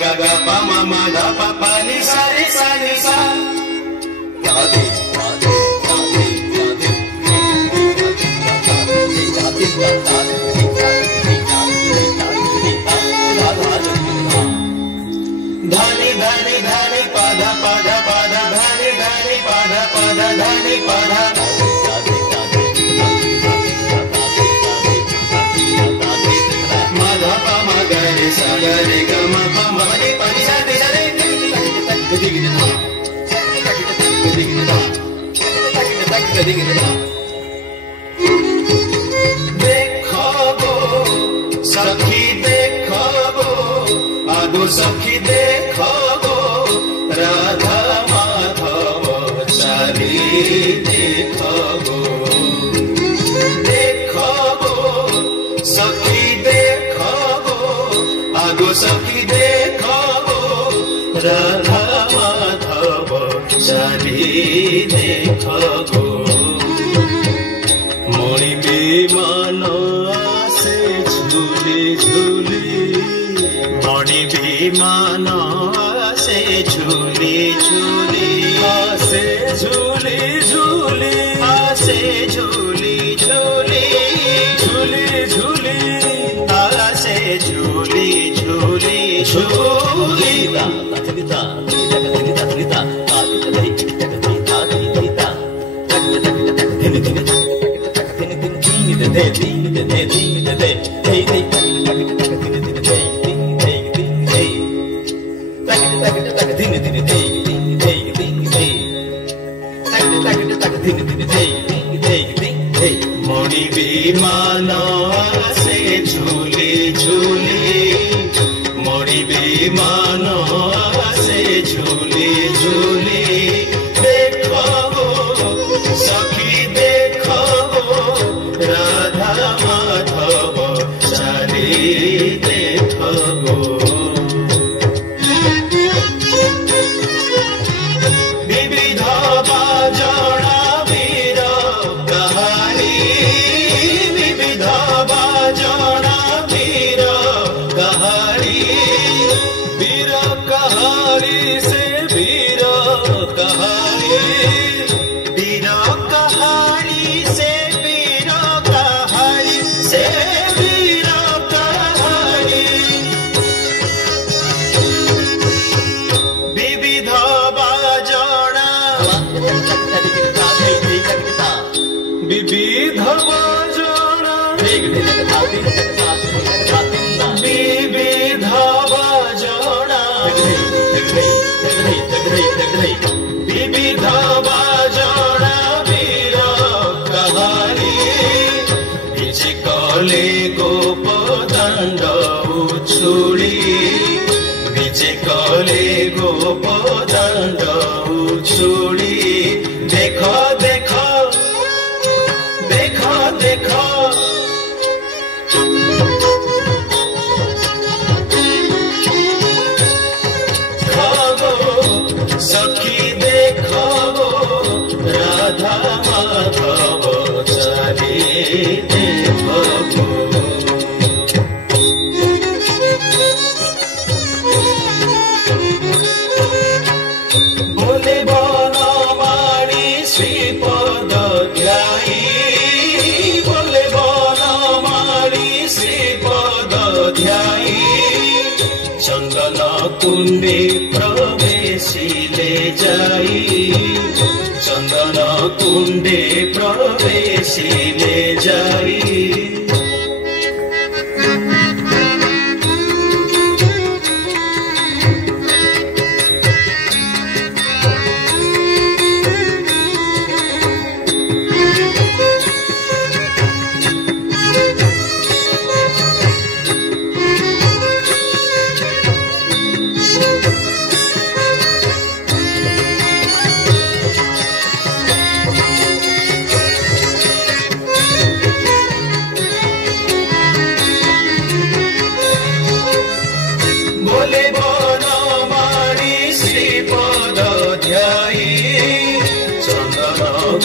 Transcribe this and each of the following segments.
ga ga pa ma ma da pa pa ni sa ni sa ni sa. Radhe Radhe Radhe Radhe Radhe Dhani dhani dhani pada pada pada dhani dhani pada pada dhani pada. Madha pa ma ga re sa ga re ga ma pa ma ni pa ni sa ni sa re. देखो गो सखी देखो गो आगो सखी देखो गो राधा माधव चाली देखो गो सखी देखो गो आगो सखी देखो गो राधा माधव चाली देखो गो मणि विमान से झूली झूली मणि विमान से झूली झूली से झूली झूली से झूली झूली झूली झूली से झूली झूली झूली मणि विमान से झूली झूली मणि विमान से झूली झूली देखो सखी देखो राधा माधव चाली देखो विविध बाजणा वीर कहानी विविध बाजणा वीर कहानी से वीर कहानी वीर कहानी से वीर कहानी से वीर कहानी विविध बाजणा विविध बाजणा विविध बाजणा विविध बाजणा वीर कहानी विजय कले गोप दंड उछुड़ी विजय कले गोप दंड उछुड़ी देखो देखो देखो देखो सखी देखो राधा माधव चाली देखो बोले बनमाली श्रीपद ध्याई बोले बनमाली श्रीपद ध्याई चंदन कुंडे प्रवेशिले जाई चंदन कुंडे प्रवेशिले जाई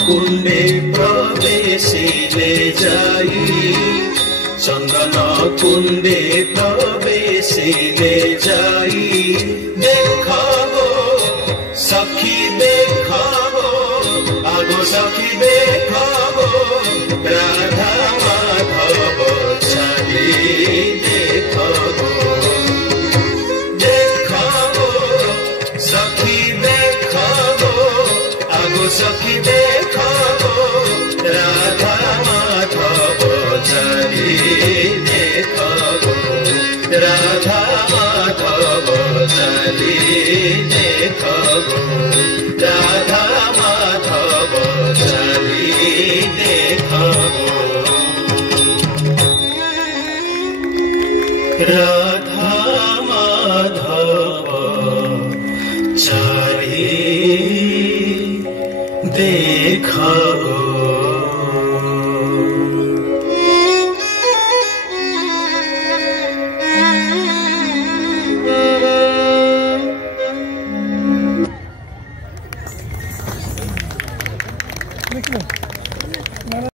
कुंडे प्रवेशिले जाई चंदन कुंडे प्रवेशिले जाई देखो सखी देखो आगो सखी देखो राधा माधव चली देखो देखो सखी देखो आगो सखी देखो राधा माधव चली देखो राधा माधव चली देखो राधा माधव चली देखो राधा माधव चली देखो Look at him.